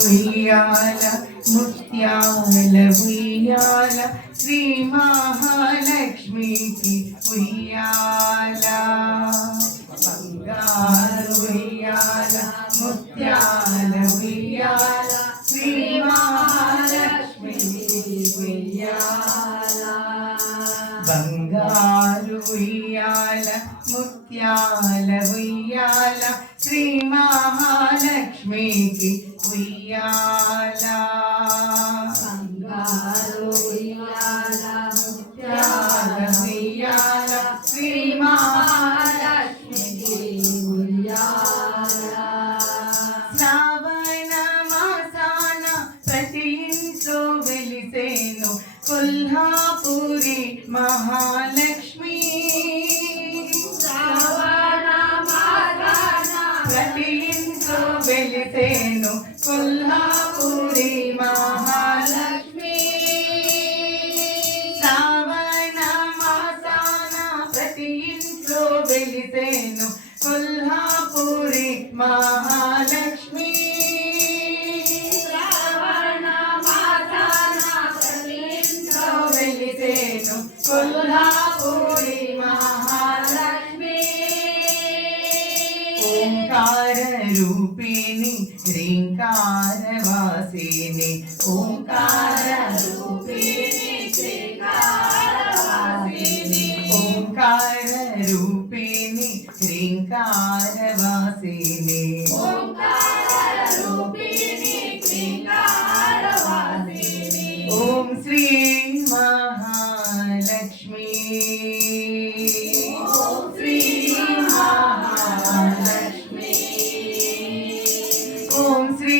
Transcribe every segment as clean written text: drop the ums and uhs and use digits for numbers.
ఉయ్యాల ముత్యాల ఉయ్యాల శ్రీ మహాలక్ష్మికి ఉయ్యాల బంగారు ఉయ్యాల ముత్యాల ఉయ్యాల శ్రీ మహాలక్ష్మికి ఉయ్యాల బంగారు ఉయ్యాల ముత్యాల ఉయ్యాల శ్రీ మహాలక్ష్మికి ఉయ్యాల బంగారు ఉయ్యాల ముత్యాల ఉయ్యాల శ్రీ మహాలక్ష్మికి ఉయ్యాల శ్రావణ మాసాన ప్రతి ఇంట్లో వెలిసేను కొల్హాపురి మహాలక్ష్మి వెలిసేను కొల్హాపురి మహాలక్ష్మి శ్రావణ మాసాన ప్రతి ఇంట్లో వెలిసేను కొల్హాపురి మహాలక్ష్మి శ్రావణ మాసాన ప్రతి ఇంట్లో వెలిసేను కొల్హాపురి మహాలక్ష్మి ఓంకార రూపిణి శ్రీంకార వాసిని ఓంకార రూపిణి శ్రీంకార వాసిని ఓంకార రూపిణి శ్రీంకార వాసిని ఓంకార రూపిణి శ్రీంకార వాసిని ఓం శ్రీ మహాలక్ష్మి ఓం శ్రీ ఓం శ్రీ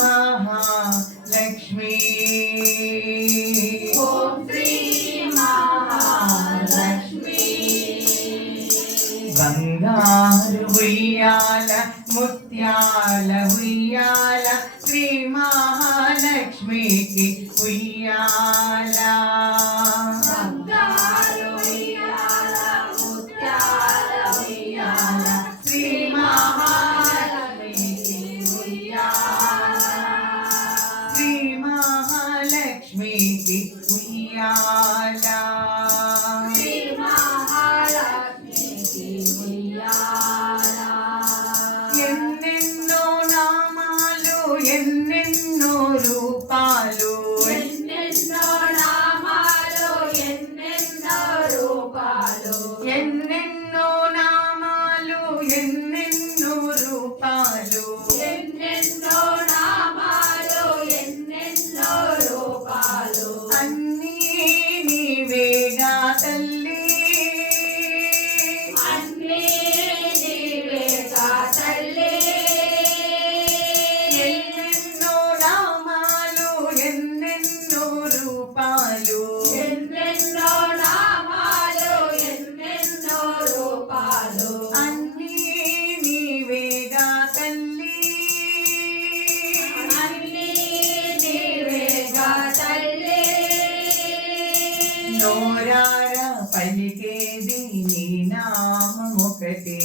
మహాలక్ష్మి ఓం శ్రీ మహాలక్ష్మి బంగారు ఉయ్యాల ముత్యాల ఉయ్యాల శ్రీ మహాలక్ష్మికి ఉయ్యాల బంగారు ఉయ్యాల ముత్యాల ఉయ్యాల శ్రీ మహాలక్ష్మికి శ్రీ మహాలక్ష్మికి ఉయ్యాల శ్రీ మహాలక్ష్మికి ఉయ్యాల ఎన్నెన్నో నామాలు ఎన్నెన్నో రూపాలు ఎన్నెన్నో నామాలు ఎన్నెన్నో రూపాలు ఎన్నెన్నో నామాలు ఎన్నెన్నో రూపాలు ఎన్నెన్నో నామాలు ఎన్నెన్నో రూపాలు అన్నీ నీవేగా తల్లి అన్నీ నీవేగా తల్లి ఎన్నెన్నో నామాలు ఎన్నెన్నో రూపాలు ఎన్నెన్నో నామాలు ఎన్నెన్నో రూపాలు అన్నీ నీవేగా తల్లి అన్నీ నీవేగా తల్లి నోరార పలికేది నీ నామమొకటే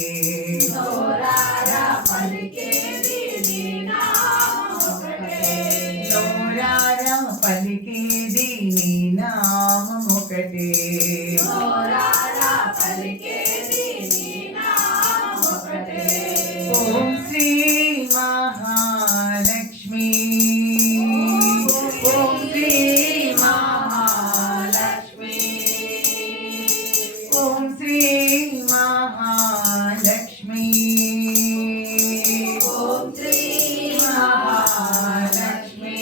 నోరార పలికేది నీ నామమొకటే నోరార పలికేది నీ నామమొకటే నోరార పలికేది నీ నామమొకటే ఓం శ్రీ మహాలక్ష్మి ఓం శ్రీ మహాలక్ష్మి ఓం శ్రీ మహాలక్ష్మి ఓం శ్రీ మహాలక్ష్మి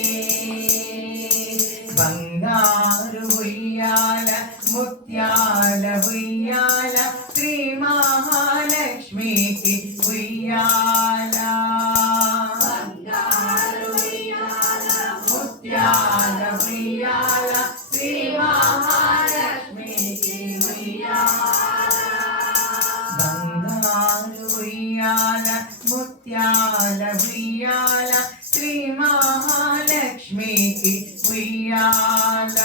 బంగారు ఉయ్యాల ముత్యాల ఉయ్యాల శ్రీ మహాలక్ష్మికి ఉయ్యాల బంగారు ఉయ్యాల ముత్యాల ఉయ్యాల శ్రీ మహాలక్ష్మికి ఉయ్యాల బంగారు ఉయ్యాల ముత్యాల ఉయ్యాల శ్రీ మహాలక్ష్మికి ఉయ్యాల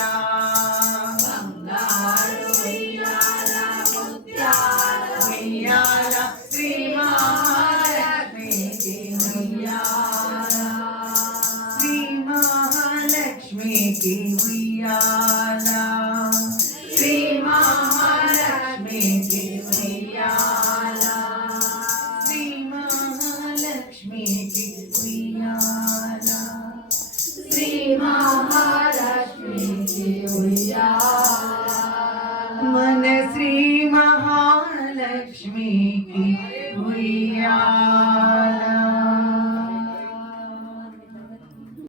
బంగారు ఉయ్యాల ముత్యాల ఉయ్యాల శ్రీ మహాలక్ష్మికి ఉయ్యాల శ్రీ మహాలక్ష్మికి ఉయ్యాల మన శ్రీ మహాలక్ష్మి